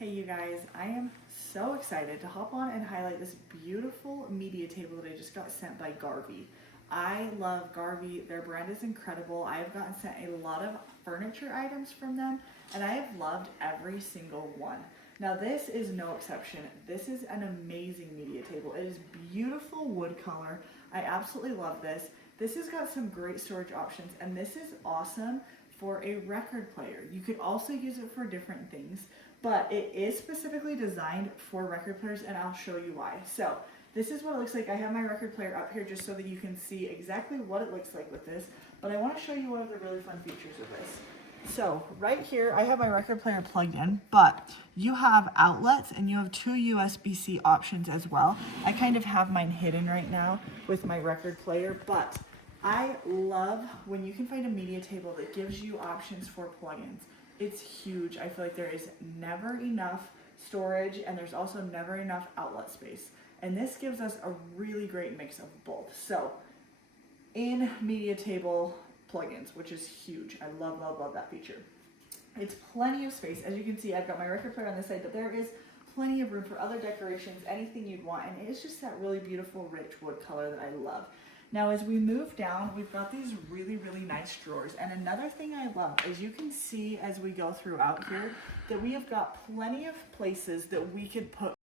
Hey you guys, I am so excited to hop on and highlight this beautiful media table that I just got sent by Garvee. I love Garvee, their brand is incredible. I have gotten sent a lot of furniture items from them and I have loved every single one. Now this is no exception. This is an amazing media table. It is beautiful wood color. I absolutely love this. This has got some great storage options and this is awesome for a record player. You could also use it for different things, but it is specifically designed for record players and I'll show you why. So this is what it looks like. I have my record player up here just so that you can see exactly what it looks like with this, but I want to show you one of the really fun features of this. So right here, I have my record player plugged in, but you have outlets and you have two USB-C options as well. I kind of have mine hidden right now with my record player, but I love when you can find a media table that gives you options for plugins. It's huge. I feel like there is never enough storage and there's also never enough outlet space. And this gives us a really great mix of both. So in media table plugins, which is huge. I love, love, love that feature. It's plenty of space. As you can see, I've got my record player on this side, but there is plenty of room for other decorations, anything you'd want. And it's just that really beautiful, rich wood color that I love. Now, as we move down, we've got these really, really nice drawers. And another thing I love is you can see as we go throughout here that we have got plenty of places that we could put